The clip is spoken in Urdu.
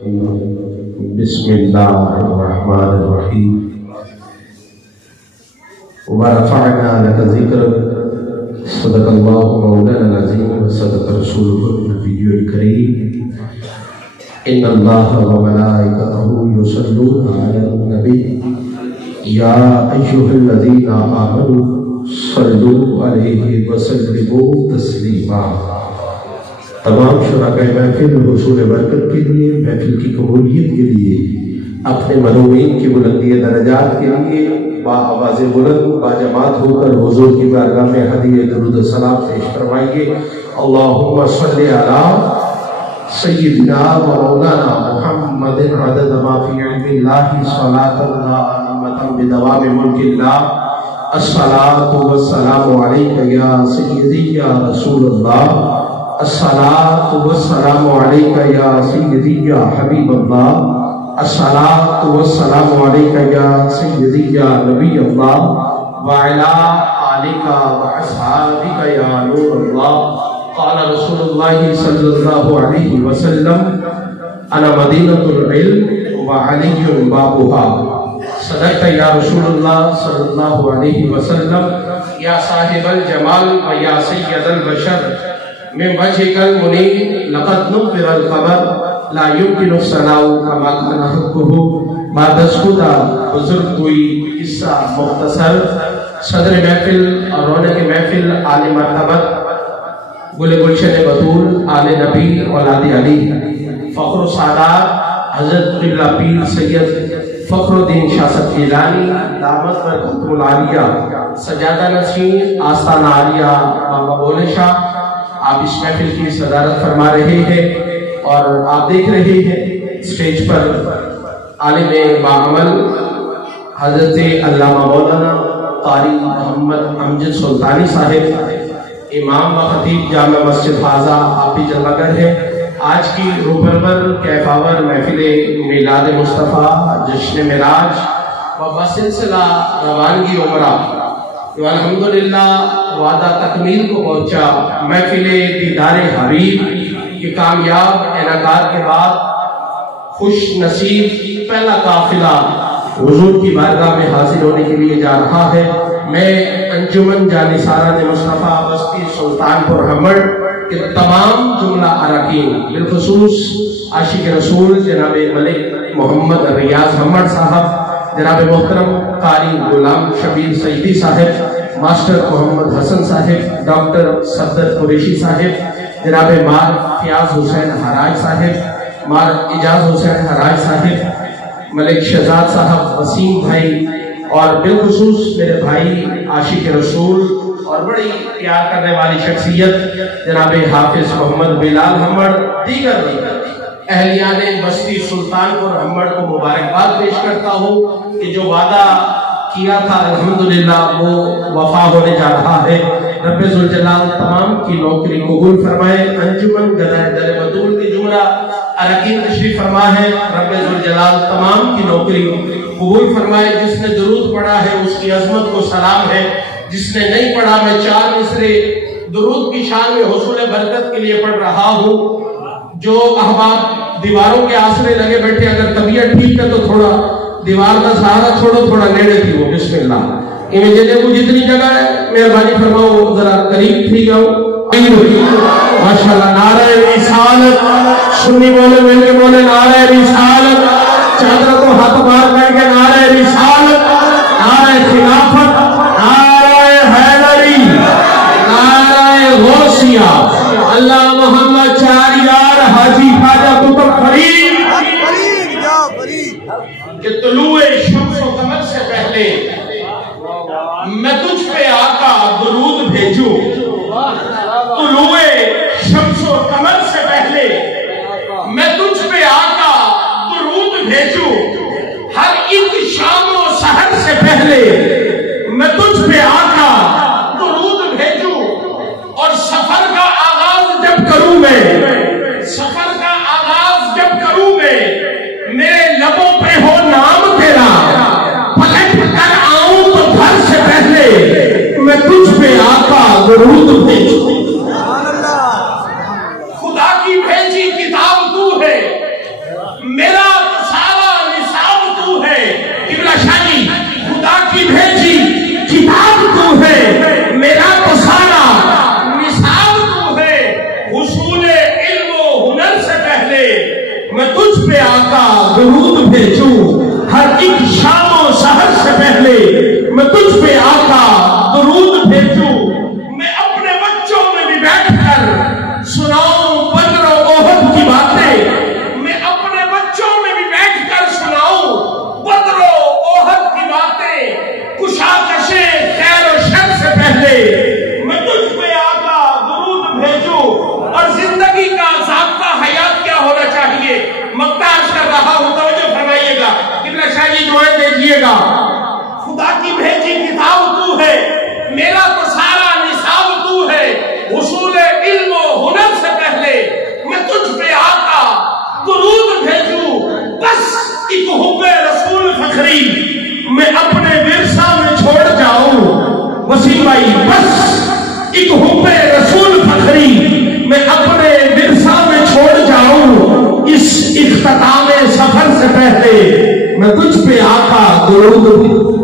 بسم اللہ الرحمن الرحیم ورفعنا لك ذکرک صدق اللہ مولانا العظیم وصدق رسولہ النبی الکریم ان اللہ وملائکتہ یصلون علی النبی یا ایھا الذین آمنوا صلوا علیہ وسلموا تسلیما۔ تمام شرکاء محفل حصول برکت کے لیے، محفل کی قبولیت کے لیے، اپنے منوین کی بلندی درجات کے لیے با آواز بلند با جماعت ہو کر حضور کی بارگاہ میں ہدیہ درود و سلام پیش فرمائیے۔ اللہم صلی علی سیدنا و مولانا محمد عدد ما فی علم اللہ صلاۃ دائمۃ بدوام ملک اللہ۔ الصلاۃ والسلام علیک یا سیدی یا رسول اللہ، الصلاۃ والسلام علیک یا سیدی یا حبیب اللہ، الصلاۃ والسلام علیک یا سیدی یا نبی اللہ، وعلی آلک واصحابک یا نور اللہ۔ قال رسول اللہ صلی اللہ علیہ وسلم انا مدینۃ العلم وعلی بابها۔ صدقت یا رسول اللہ صلی اللہ علیہ وسلم یا صاحب الجمال و یا سید البشر من وجهك المنير لقد نبر القمر لا يمكن الثناء كما كان حقه۔ بعد خدا بزرگ کوئی قصہ مختصر، صدر محفل اور رونق محفل عالم مرتبت گل گلشن بطول آل نبی اولاد علی، فخر سعادات حضرت قبلہ پیر سید فخر الدین شاہ صاحب گیلانی دامت برکت العالیہ، سجادہ نشین آستانہ عالیہ بابا بولے شاہ، آپ اس محفل کی صدارت فرما رہے ہیں اور آپ دیکھ رہے ہیں اسٹیج پر عالم باعمل حضرت علامہ مولانا قاری محمد امجد سلطانی صاحب، امام و خطیب جامع مسجد حاضہ آپ بھی جلوہ گر ہیں۔ آج کی روپرور کیفاور محفل میلاد مصطفیٰ جشن معراج و بسلسلہ روانگی عمرہ جو الحمدللہ وعدہ تکمیل کو پہنچا، محفل دیدار حبیب کے کامیاب انعقاد کے بعد خوش نصیب پہلا قافلہ حضور کی بارگاہ میں حاضر ہونے کے لیے جا رہا ہے۔ میں انجمن جانثاران مصطفیٰ بستی سلطان پور ہمڑ کے تمام جملہ اراکین، بالخصوص عاشق رسول جناب ملک محمد ریاض ہمڑ صاحب، جناب محترم قاری غلام شبیر سیدی صاحب، ماسٹر محمد حسن صاحب، ڈاکٹر صفدر قریشی صاحب، جناب مار فیاض حسین حراج صاحب، مار اجاز حسین حراج صاحب، ملک شہزاد صاحب، وسیم بھائی، اور بالخصوص میرے بھائی عاشق رسول اور بڑی پیار کرنے والی شخصیت جناب حافظ محمد بلال ہمڑ، دیگر اہلیان بستی سلطان پور ہمڑ کو مبارکباد پیش کرتا ہوں کہ جو وعدہ کیا تھا الحمدللہ وہ وفا ہونے جا رہا ہے۔ رب ذوالجلال تمام کی نوکری قبول فرمائے۔ انجمن گدائے در بطول کی جملہ اراکین تشریف فرما ہے، رب ذوالجلال تمام کی نوکری قبول فرمائے۔ جس نے درود پڑھا ہے اس کی عظمت کو سلام ہے، جس نے نہیں پڑھا میں 4 مصرے درود کی شان میں حصول برکت کے لیے پڑھ رہا ہوں۔ جو احباب دیواروں کے آسرے لگے بیٹھے، اگر طبیعت ٹھیک ہے تو تھوڑا دیوار کا سہارا چھوڑو، تھوڑا نیڑے تھی وہ، بسم اللہ۔ انہیں جنہیں کو جتنی جگہ ہے مہربانی فرماؤ ذرا قریب تھی جاؤ۔ ماشاءاللہ، نعرہ رسالت، سنی بولے مل کے بولے نعرہ رسالت، چادر کو ہاتھ بار کر کے نعرہ رسالت، نعرہ خلافت، نعرہ حیدری، نعرہ غوثیہ، اللہ محمد چاریار حاجی خواجہ قطب فرید کہ طلوع شمس و قمر سے پہلے میں تجھ پہ آقا درود بھیجوں، طلوع شمس و قمر سے پہلے میں تجھ پہ آقا درود بھیجوں، ہر ایک شام و سحر سے پہلے میں تجھ پہ آقا درود بھیجوں، اور سفر کا آغاز جب کروں میں، سفر کا آغاز جب کروں میں، میرے لبوں پہ ہو نام تیرا، پلٹ کر آؤں تو گھر سے پہلے میں تجھ پہ آقا درود بھیجوں۔ خدا کی بھیجی کتاب تو ہے، میں تجھ پہ آقا درود بھیجوں، ہر ایک شام و سحر سے پہلے میں تجھ پہ آقا درود بھیجوں، میں اپنے بچوں میں بھی بیٹھ کر سناؤں بدر و احد کی باتیں، میں اپنے بچوں میں بھی بیٹھ کر سناؤں بدر و احد کی باتیں، کشاکشے خیر و شر سے پہلے میں تجھ پہ آقا درود بھیجوں۔ اور زندگی کا ضابطہ حیات کیا ہونا چاہیے؟ مقتاش کر رہا ہوں، توجہ فرمائیے گا، قبلہ شاہ جی دعائیں دیجیے گا۔ خدا کی بھیجی کتاب تو ہے، میرا تو سارا نصاب تو ہے، حصول علم و ہنر سے پہلے میں تجھ پہ آقا درود بھیجوں، بس ایک حب رسول فخری میں اپنے ورثہ میں چھوڑ جاؤں۔ وسیم بھائی، بس ایک حب رسول فخری میں اپنے ورثہ میں چھوڑ جاؤں، اس اختتام سفر سے پہلے میں تجھ پہ آقا درود